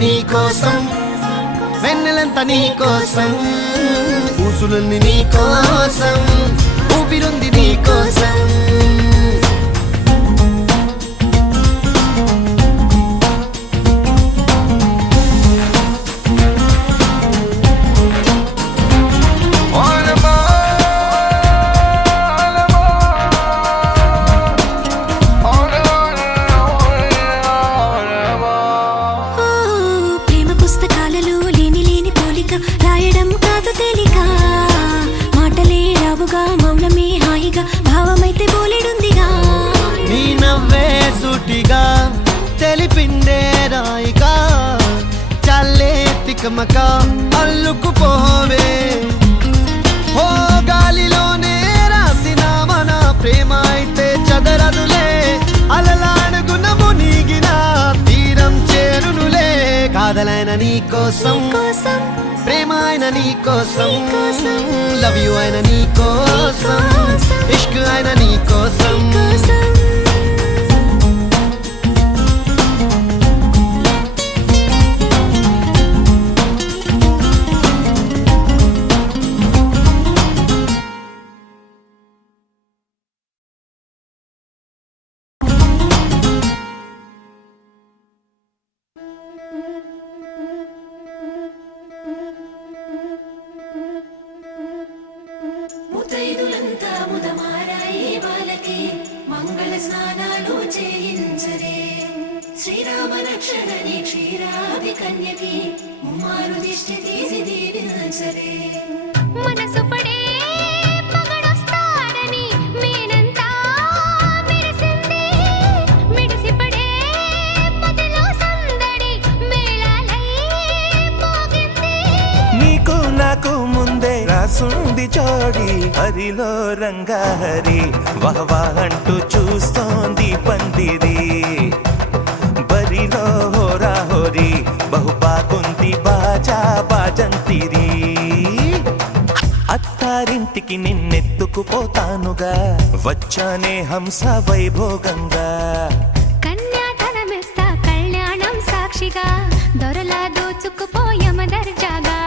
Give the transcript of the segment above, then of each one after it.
నీ కోసం, వెన్నెలంత నీ కోసం, పూసులుంది నీ కోసం, ఊపిరుంది నీ కోసం. తెలిపిందే రాయిగా చల్లే తికమక అల్లుకుపోవే, ఓ గాలిలోనే రాసిన మన ప్రేమ అయితే చదరదులే, అలలాడుగున మునిగిన తీరం చేరునులే. కాదలైన నీ కోసం, ప్రేమ అయిన నీ కోసం, లవ్ యు అయిన నీ కోసం, ఇష్క్ అయిన నీ కోసం. ముతైదులంతా ముదమారాయే బాలకి మంగళ స్నానాలు చేయించరే, శ్రీరామ రక్షణని క్షీరాది కన్యకి ముమ్మారు దిష్టి తీసి దీవించరే. మనసు పడే మగడొస్తాడని మేనంతా మెరిసింది, మిడిసి పడే మదిలో సందడి మేళాలై మోగింది. నీకు నాకు ముందే రాసుంది జోడి, హరిలో రంగా హరి వహవా అంటూ చూస్తోంది పందిరి, బరిలో హోరా హోరి బహు బాగుంది బాజా బాజంతిరి. అత్తారింటికి నిన్నెత్తుకుపోతానుగా, వచ్చానే హంస వైభోగంగా, కన్యాధనమిస్తా కళ్యాణం సాక్షిగా, దొరలా దోచుకుపోయమ దర్జాగా.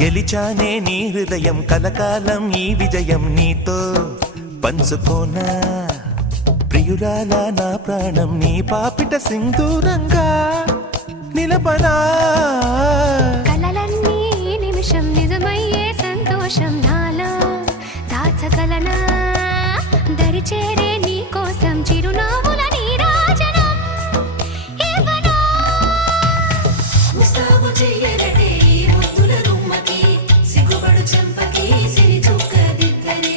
గెలిచానే నీ హృదయం కలకాలం ఈ విజయం నీతో పంచుకోనా, ప్రియురాల నా ప్రాణం నీ పాపిట సింధూరంగా నిలబడా. కలలన్నీ నిమిషం నిజమయ్యే సంతోషం నాలో దాచగలనా, దరిచేరే నీ కోసం చిరునవ్వుల నీరాజనం ఇవ్వనా. ముస్తాబు చెయ్యరటే ఈ ముద్దుల గుమ్మకి, సిగ్గుపడు చెంపకి సిరి చుక్క దిద్దరే,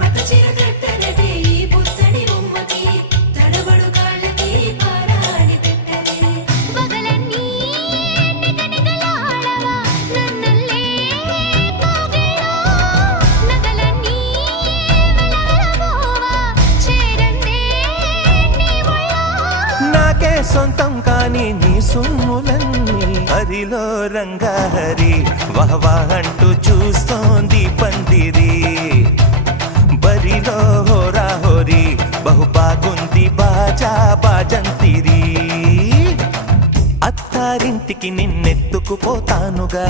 పట్ట చీర కట్టరటే ఈ పుత్తడి బొమ్మకి, తడబడు కాళ్ళకి పారాడి పెట్టరే. పగలన్నీ నిగనిగలాడవా నన్నల్లే కోగిలో, నగలన్నీ వెలవెలబోవా చేరందే నీ ఒళ్ళో. నాకే సొంతం కాని నీ సొమ్ములన్నీ హరిలో రంగా హరి వహవా అంటూ చూస్తోంది పందిరి, బరిలో హోరా హోరి బహు బాగుంది బాజా బాజంతిరి. అత్తారింటికి నిన్నెత్తుకుపోతానుగా,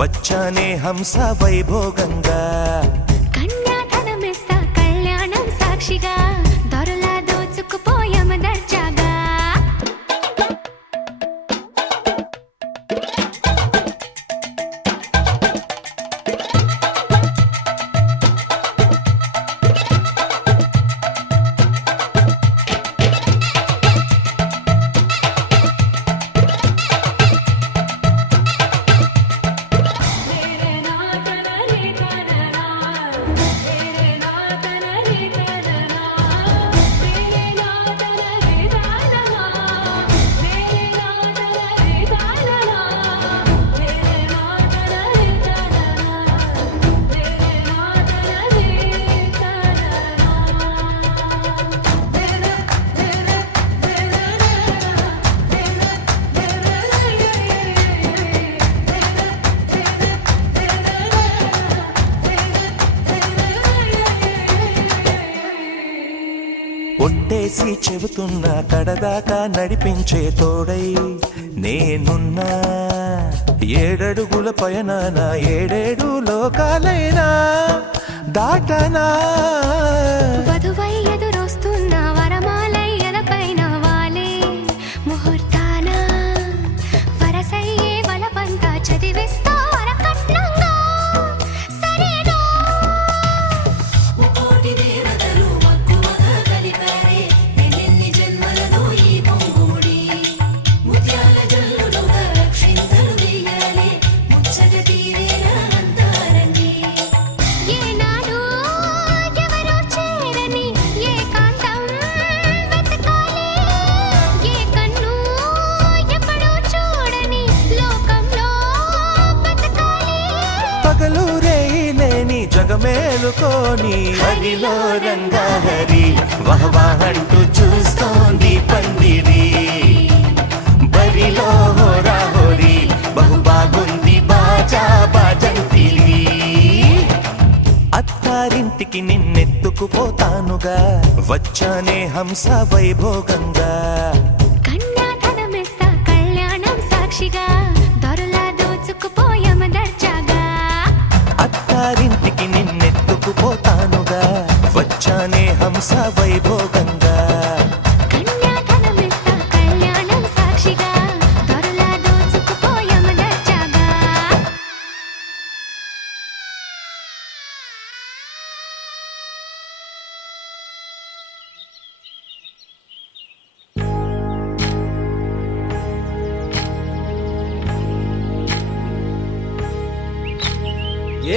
వచ్చానే హంస వైభోగంగా, కన్యాధనమిస్తా కళ్యాణం సాక్షిగా, దొరలా దోచుకుపోయమ దర్జాగా. చేసి చెబుతున్నా కడదాకా నడిపించే తోడై నేనున్నా. 7 అడుగుల పయనాన 7 లోకాలైనా దాటనా. వధువై ఎదురొస్తున్న వరమాలై ఎలపైన వాలే ముహూర్తాన వరసయ్యే వలపంతా చదివిస్తా వరకట్నంగా సరేనా. ముకోటి దేవతలు మక్కువగా కలిపారే ఎన్నెన్ని జన్మలలో ఈ పొంగుముడి. ముత్యాల జల్లులుగా అక్షింతలు వేయాలి ముచ్చట తీరేలా అంతారండి. ఏనాడు ఎవరో చేరని ఏకాంతం వెతకాలి. ఏ కన్ను ఎప్పుడూ చూడని లోకంలో బతకాలి. పగలు రేయి లేని జగమేలుకోని హరిలో రంగాహరి వహవా అంటూ చూస్తోంది పందిరి. బరిలో హోరా హోరీ బహు బాగుంది బాజా బాజంతిరి. అత్తారింటికి నిన్నెత్తుకుపోతానుగా వచ్చానే హంస వైభోగంగా. కన్యాధనమిస్తా కళ్యాణం సాక్షిగా దొరలా దోచుకుపోయామ దర్జాగా. అత్తారింటికి నిన్నెత్తుకుపోతానుగా వచ్చానే హంస వైభోగంగా. కన్యాధనమిస్తా కళ్యాణం సాక్షిగా దొరలా దోచుకుపోయామ దర్జాగా.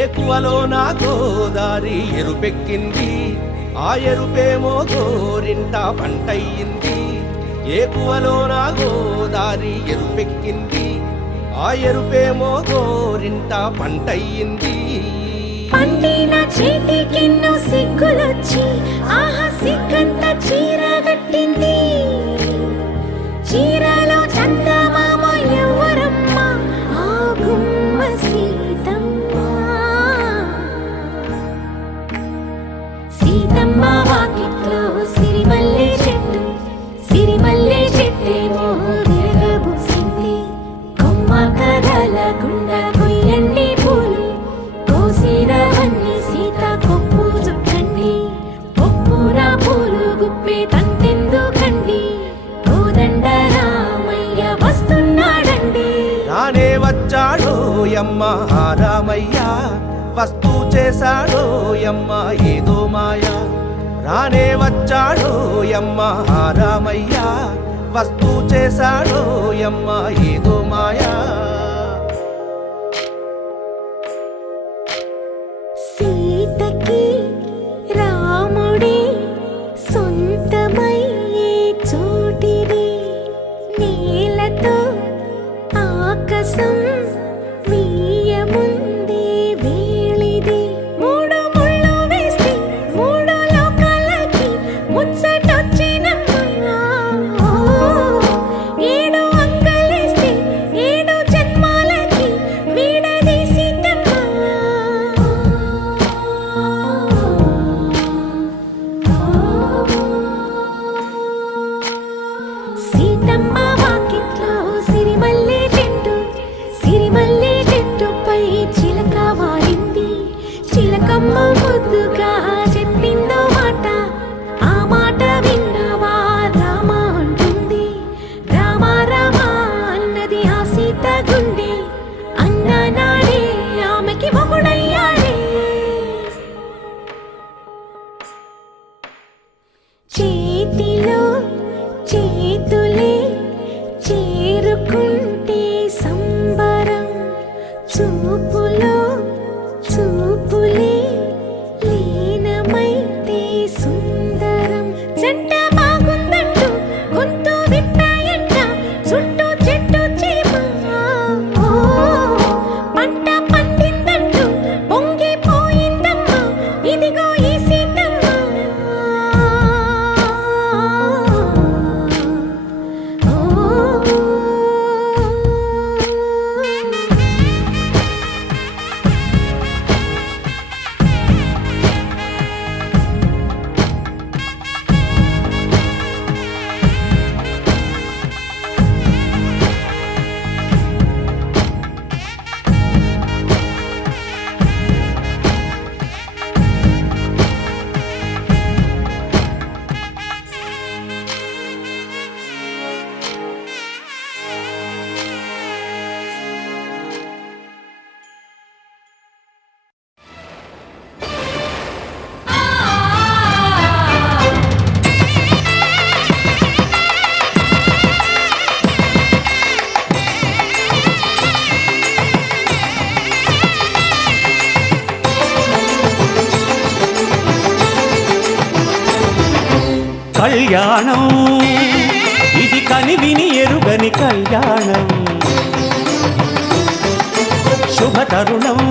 ఏకువలో నా గోదారి ఎరుపెక్కింది, ఆ ఎరుపేమో గోరింట పంటయ్యింది. ఏకువలో నా గోదారి ఎరుపెక్కింది, ఆ ఎరుపేమో గోరింట పంటయ్యింది. పండిన చేతికెన్నో సిగ్గులొచ్చి ఆహా సిగ్గంత చీరగట్టింది. చీరలో చందమామ ఎవరమ్మ ఆ గుమ్మ సీతమ్మ. సీతమ్మ వాకిట్లో సిరిమల్లె చెట్టు, సిరిమల్లె చెట్టేమో తిరగబూసింది. కొమ్మ కదలకుండా కొయ్యండి పూలు, కోసిరవన్నీ సీత కొప్పు చుట్టండి. కొప్పున పూలు గుప్పే తంతెందుకండి, కోదండ రామయ్య వస్తున్నాడండి. రానే వచ్చాడో యమ్మ ఆ రామయ్య, వస్తూ చేశాడో యమ్మ ఏదో మాయ. రానే వచ్చాడో యమ్మ ఆ రామయ్య, వస్తూ చేశాడో యమ్మ ఏదో మాయా. సీతకి రాముడే సొంతమయ్యే చోటిది. నేలతో ఆకాశం వీయముందే వేళిది. 3 ముళ్ళు వేస్తే 3 లోకాలకి ముచ్చటొచ్చినమ్మా. 7 అంకెలేస్తే 7 జన్మాలకి వీడదీసిద్దమ్మా. సీతమ్మ వాకిట్లో సిరిమల్లె చెట్టు, సిరిమల్లె చెట్టుపై చిలక వాలింది. చిలకమ్మ ముద్దుగా చెప్పిందో మాట, ఆ మాట విన్నవా రామ అంటుంది. రామ రామ అన్నది ఆ సీత గుండె, అన్న నాడే ఆమెకి మొగుడయ్యాడే. చేతిలో చేతులే చేరుకుంటే సంబరం, చూపులో చూపులే లీనమైతే సుందరం. జంట బాగుందంటూ గొంతు విప్పాయంట చుట్టూ చెట్టు చీమ. పంట పండిందంటూ పొంగిపోయిందమ్మా ఇదిగో ఈ సీతమ్మ. కళ్యాణం ఇది కనివిని ఎరుగని కళ్యాణం శుభతరుణం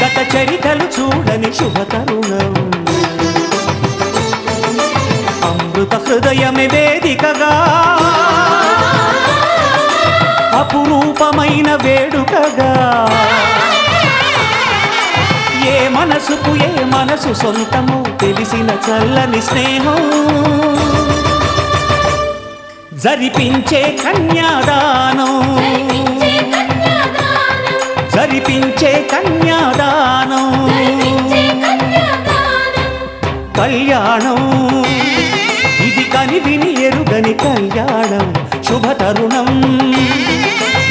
గత చరితలు చూడని శుభతరుణం అమృత హృదయమే వేదికగా అపురూపమైన వేడుకగా ఏ మనసుకు ఏ మనసు సొంతము తెలిసిన చల్లని స్నేహం జరిపించే కన్యాదానం జరిపించే కన్యాదానం కళ్యాణం ఇది కనివిని ఎరుగని కళ్యాణం శుభతరుణం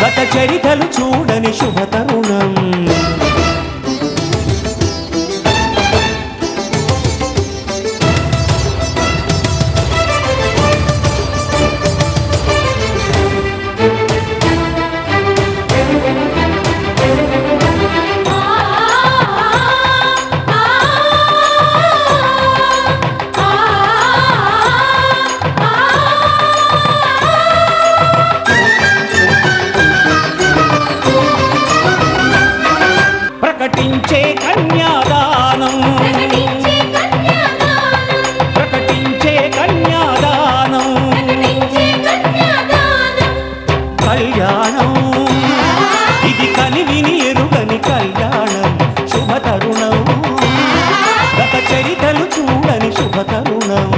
గత చరితలు చూడని శుభతరుణం ప్రకటించే కన్యాదానం ప్రకటించే కన్యాదానం కళ్యాణం ఇది కనివిని ఎరుగని కళ్యాణం శుభతరుణం గత చరితలు చూడని శుభతరుణం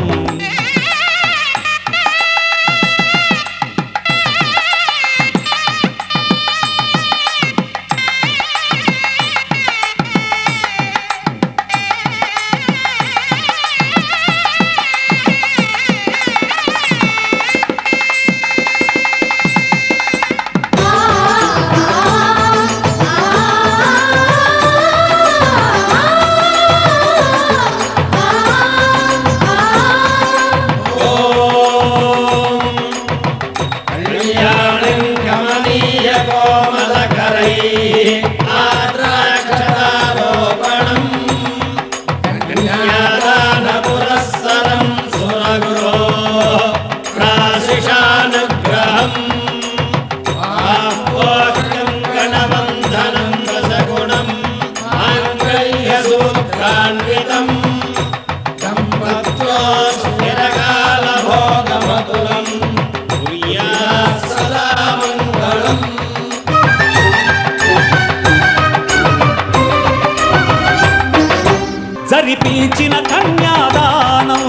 జరిపించిన కన్యాదానం